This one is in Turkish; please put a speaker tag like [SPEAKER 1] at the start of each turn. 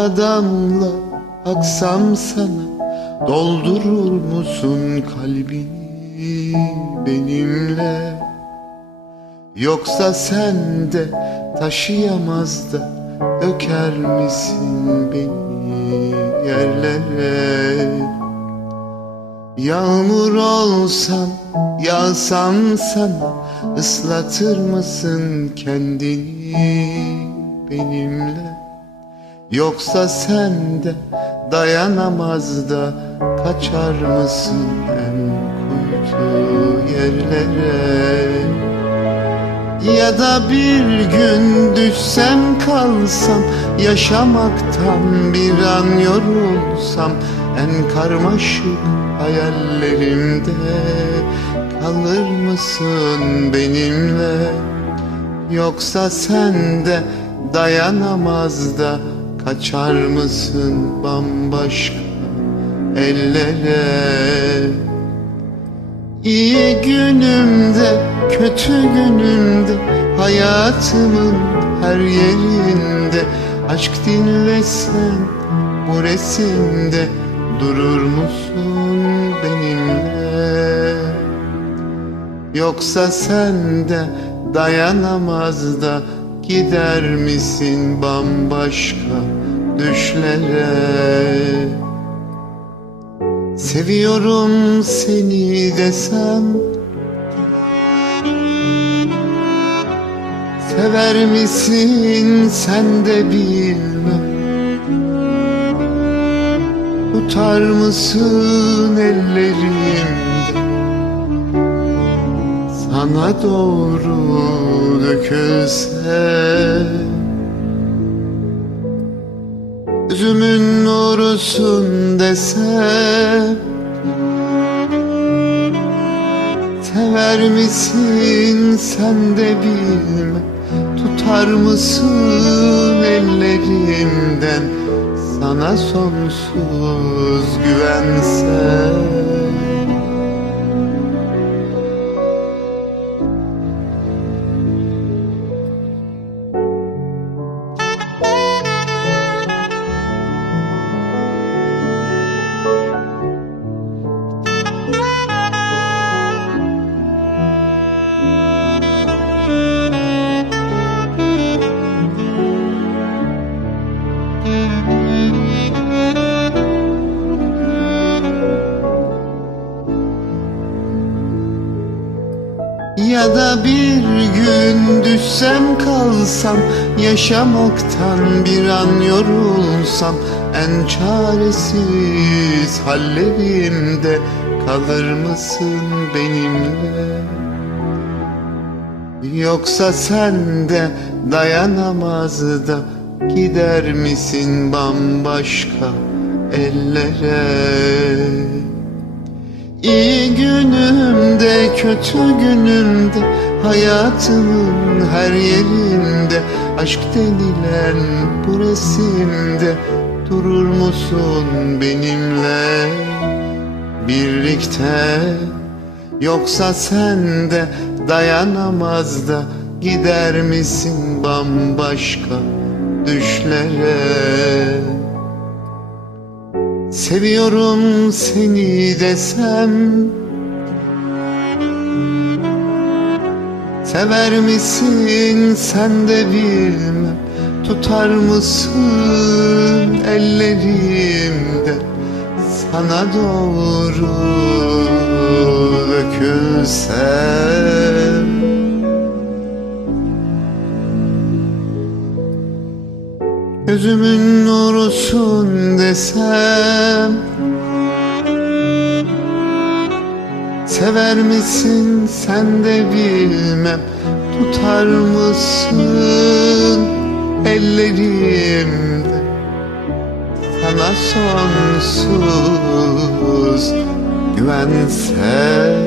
[SPEAKER 1] Damla damla aksam sana Doldurur musun kalbini benimle Yoksa sen de taşıyamaz da Döker misin beni yerlere Yağmur olsam, yağsam sana ıslatır mısın kendini benimle? Yoksa sen de dayanamaz da kaçar mısın en kuytu yerlere? Ya da bir gün düşsem kalsam Yaşamaktan bir an yorulsam En karmaşık hayallerimde Kalır mısın benimle Yoksa sen de dayanamaz da Kaçar mısın bambaşka ellere? İyi günümde, kötü günümde Hayatımın her yerinde. Aşk dinlesen bu resimde Durur musun benimle? Yoksa sen de dayanamaz da Gider misin bambaşka düşlere? Seviyorum seni desem Sever misin sen de bilmem. Tutar mısın ellerimde Sana doğru dökülse Gözümün nurusun desem Sever misin sen de bilmem Tutar mısın ellerimden Sana sonsuz güvensem Ya da bir gün düşsem kalsam Yaşamaktan bir an yorulsam En çaresiz hallerimde Kalır mısın benimle? Yoksa sen de dayanamaz da Gider misin bambaşka ellere İyi günümde, kötü günümde Hayatımın her yerinde Aşk denilen bu resimde Durur musun benimle? Birlikte Yoksa sen de dayanamaz da Gider misin bambaşka düşlere Seviyorum seni desem Sever misin sen de bilmem Tutar mısın ellerimde? Sana doğru dökülsem Gözümün nurusun desem Sever misin sen de bilmem Tutar mısın ellerimde? Sana sonsuz güvensem